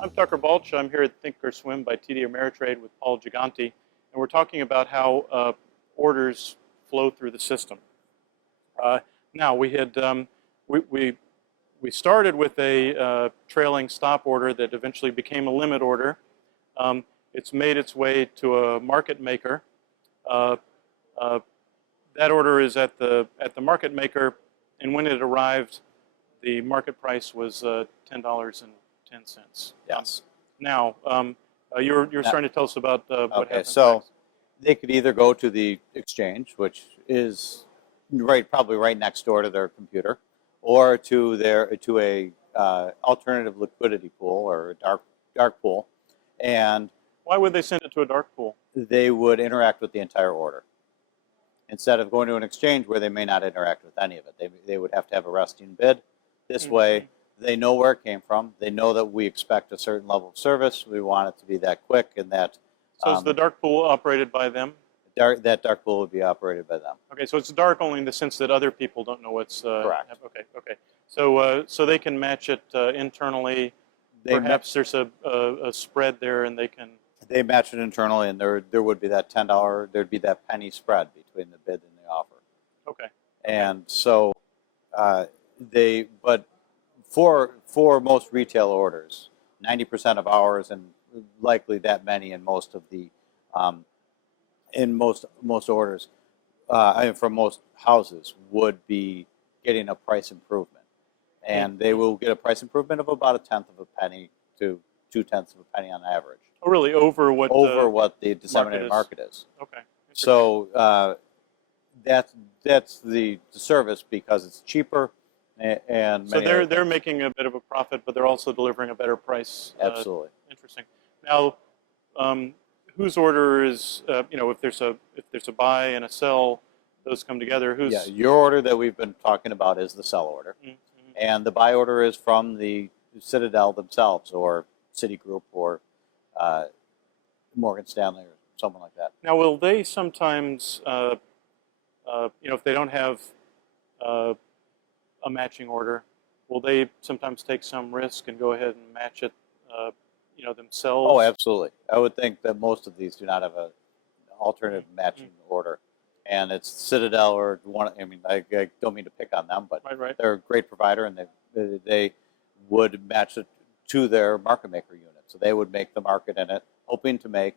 I'm Tucker Balch. I'm here at Think or Swim by TDAmeritrade with Paul Jiganti, and we're talking about how orders flow through the system. Now we had we started with a trailing stop order that eventually became a limit order. It's made its way to a market maker. That order is at the market maker, and when it arrived, the market price was $10.10. Yes. Now, you're starting to tell us about what Okay, happened so next. they could either go to the exchange, which is probably right next door to their computer, or to a alternative liquidity pool or a dark pool, and Why would they send it to a dark pool? they would interact with the entire order instead of going to an exchange where they may not interact with any of it. They would have to have a resting bid. This way, they know where it came from. They know that we expect a certain level of service. We want it to be that quick and that. So is the dark pool operated by them? That dark pool would be operated by them. Okay, so it's dark only in the sense that other people don't know what's Correct. Okay. So they can match it internally. Perhaps there's a spread there, and they can. They match it internally, and there would be that $10. There'd be that penny spread between the bid and the offer. Okay. And so but for most retail orders, 90% of ours, and likely that many in most of the most orders, from most houses, would be getting a price improvement, and they will get a price improvement of about 1/10 of a penny to 2/10 of a penny on average. Oh, really? Over what The disseminated market is. Okay. So that's the service because it's cheaper and so they're making a bit of a profit, but they're also delivering a better price. Absolutely. Interesting. Now, whose order is if there's a buy and a sell, those come together. Your order that we've been talking about is the sell order, and the buy order is from the Citadel themselves, or Citigroup, or Morgan Stanley, or someone like that. Now, will they sometimes, if they don't have a matching order, will they sometimes take some risk and go ahead and match it, themselves? Oh, absolutely. I would think that most of these do not have an alternative matching order, and it's Citadel or one. I mean, I don't mean to pick on them, but right. They're a great provider, and they would match it to their market maker unit. So they would make the market in it, hoping to make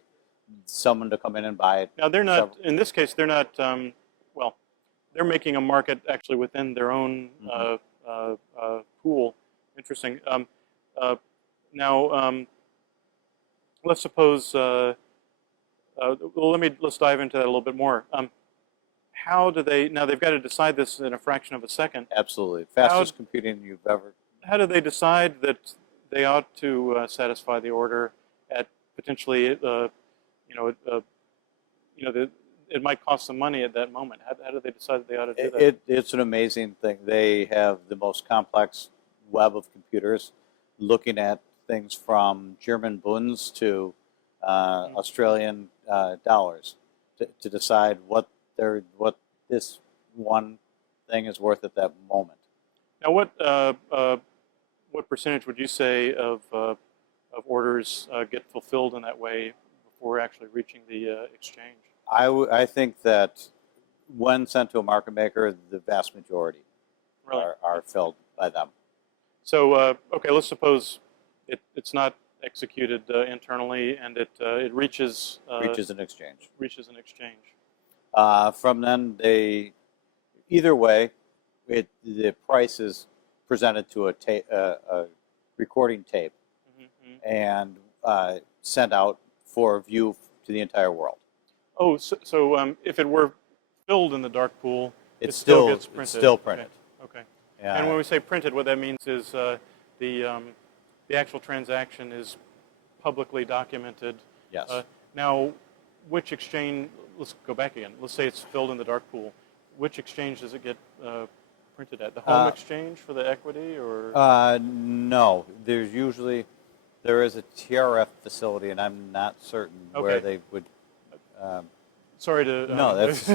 someone to come in and buy it. Now, they're not, in this case, they're not, they're making a market actually within their own pool. Interesting. Now, let's suppose, let's dive into that a little bit more. How do now they've got to decide this in a fraction of a second. Absolutely. Fastest computing you've ever. How do they decide that they ought to satisfy the order at potentially, it might cost them money at that moment? How do they decide that they ought to do that? It's an amazing thing. They have the most complex web of computers, looking at things from German bunds to Australian dollars to decide what this one thing is worth at that moment. Now, what percentage would you say of orders get fulfilled in that way before actually reaching the exchange? I think that when sent to a market maker, the vast majority are filled by them. So, okay, let's suppose it's not executed internally, and it reaches an exchange. Reaches an exchange. From then, either way, the price is presented to a recording tape and sent out for view to the entire world. Oh, so if it were filled in the dark pool, it still gets printed. It's still printed. Okay. And when we say printed, what that means is the actual transaction is publicly documented. Yes. Now, which exchange? Let's go back again. Let's say it's filled in the dark pool. Which exchange does it get printed at? The home exchange for the equity, or? No. There is a TRF facility, and I'm not certain where they would. Sorry to. No, that's.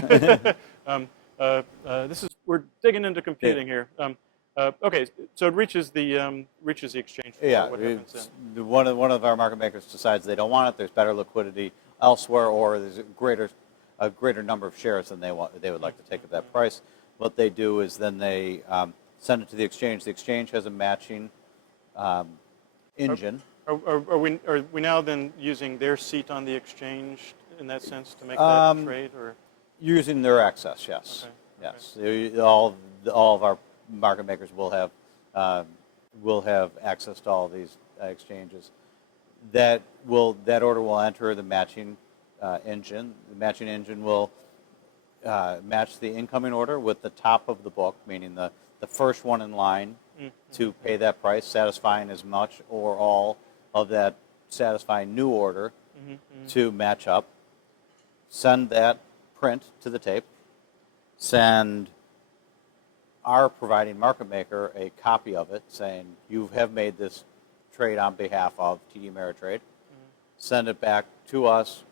We're digging into computing here. Okay, so it reaches the exchange floor. Yeah, What happens then? one of our market makers decides they don't want it. There's better liquidity elsewhere, or there's a greater number of shares than they would like to take at that price. What they do is then they send it to the exchange. The exchange has a matching engine. Are we now then using their seat on the exchange in that sense to make that trade, or? Using their access, yes. Okay. Yes. All of our market makers will have access to all these exchanges. That order will enter the matching engine. The matching engine will match the incoming order with the top of the book, meaning the first one in line to pay that price, satisfying as much or all of that satisfying new order to match up. Send that print to the tape. Send our providing market maker a copy of it saying you have made this trade on behalf of TD Ameritrade. Send it back to us.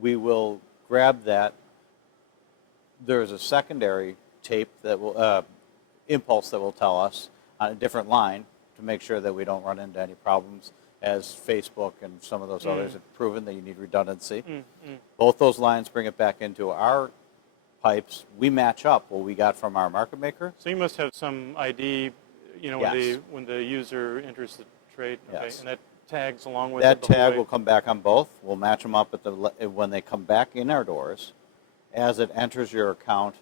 We will grab that. There's a secondary tape that will impulse that will tell us on a different line to make sure that we don't run into any problems, as Facebook and some of those others have proven that you need redundancy. Both those lines bring it back into our pipes. We match up what we got from our market maker. So you must have some ID, Yes. when the user enters the trade. Okay, Yes. and that tags along with That it the whole tag way? will come back on both. We'll match them up when they come back in our doors. As it enters your account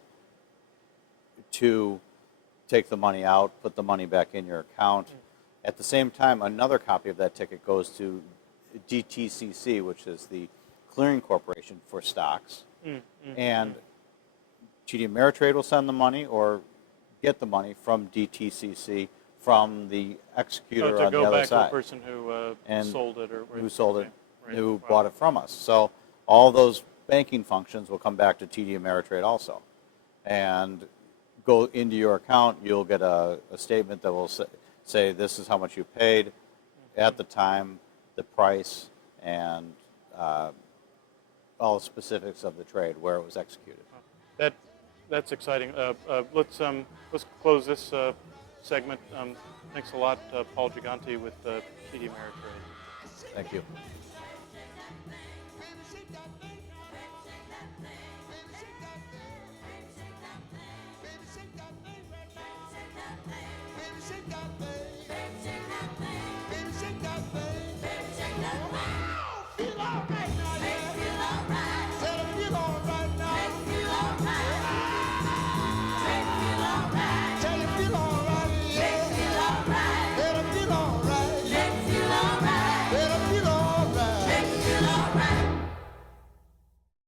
to take the money out, put the money back in your account. At the same time, another copy of that ticket goes to DTCC, which is the clearing corporation for stocks. And TD Ameritrade will send the money or get the money from DTCC from the executor to on the go other back to the side. person who sold it, or Who sold it, okay, right. who Wow. bought it from us. So all those banking functions will come back to TD Ameritrade also. And go into your account, you'll get a statement that will say this is how much you paid at the time, the price, and all the specifics of the trade, where it was executed. That's exciting. Let's close this segment. Thanks a lot, Paul Jiganti with TD Ameritrade. Thank you.